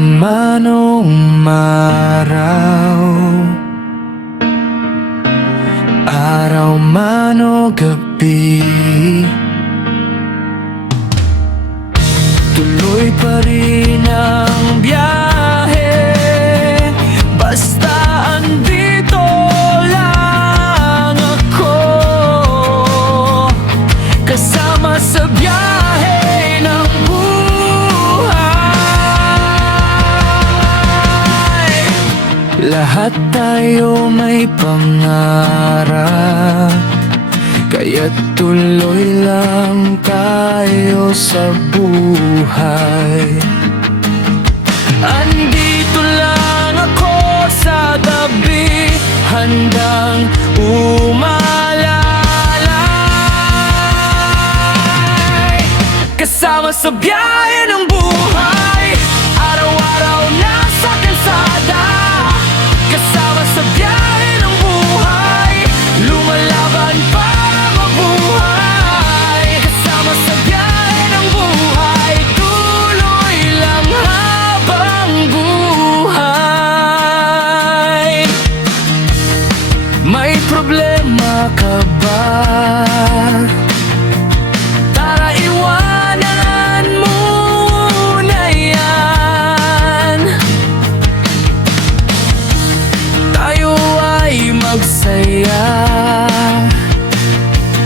Ulan man o umaraw, araw man o gabi, tuloy pa rin ang biyahe. Basta andito lang ako, kasama sa biyahe ng buhay. Lahat tayo may pangarap, kaya't tuloy lang tayo sa buhay. Andito lang ako sa tabi, handang umalalay, kasama sa biyahe ng buhay. Araw-araw nasa kalsada, kasama sa biyahe ng buhay. Lumalaban para mabuhay, kasama sa biyahe ng buhay. Tuloy lang habang buhay. May problema ka ba? Tara iwanan muna yan. Tayo ay magsaya,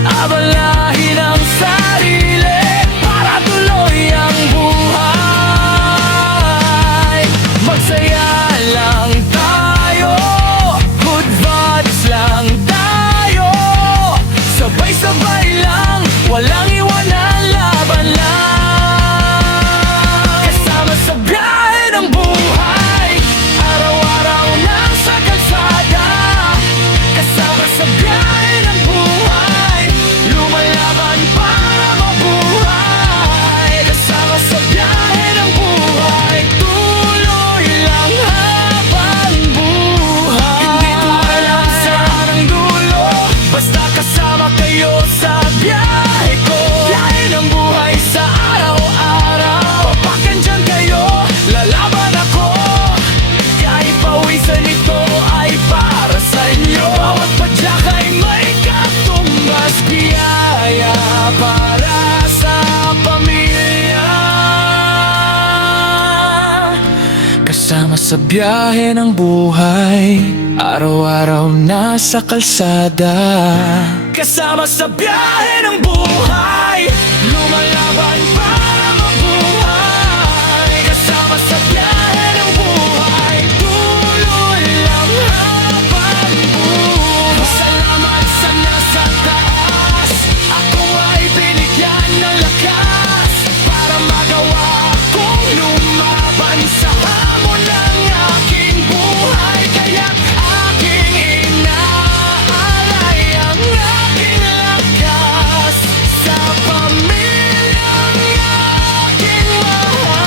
abalahin ang sarili para tuloy ang buhay. Magsaya lang tayo, good vibes lang tayo, sabay-sabay lang, walang iwanan, laban lang. Kasama sa biyahe ng buhay, araw-araw nasa kalsada, kasama sa biyahe ng buhay. Lumalaban para mabuhay, kasama sa biyahe ng buhay. Tuloy lang habang buhay. Hindi tumalang sa harang dulo, basta kasama kayo sa biyahe ko. Biyahe ng buhay sa araw-araw, pakan dyan kayo, lalaban ako. Kahit pawisan ito ay para sa inyo, bawat padyak ay may katumbas, biyaya para sa pamilya. Kasama sa biyahe ng buhay, araw-araw nasa kalsada, kasama sa biyahe ng buhay. Lumalaban para mabuhay, kasama sa biyahe ng buhay. Tuloy lang habang buhay. Salamat sa nasa taas, ako ay binigyan ng lakas para magawa kong lumaban sa hamon ng aking buhay. Kaya aking inaalay ang aking lakas sa pamilyang aking mahal.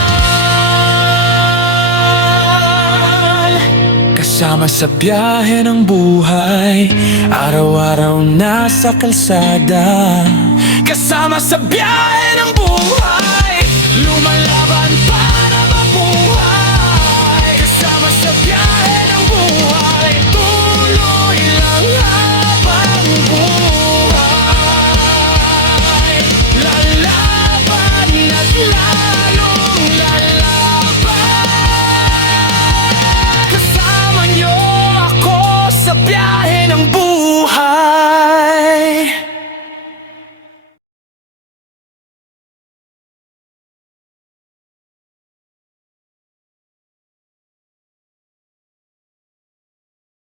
Kasama sa biyahe ng buhay, araw-araw nasa kalsada, kasama sa biyahe ng buhay. Lumalaban para mabuhay, kasama sa biyahe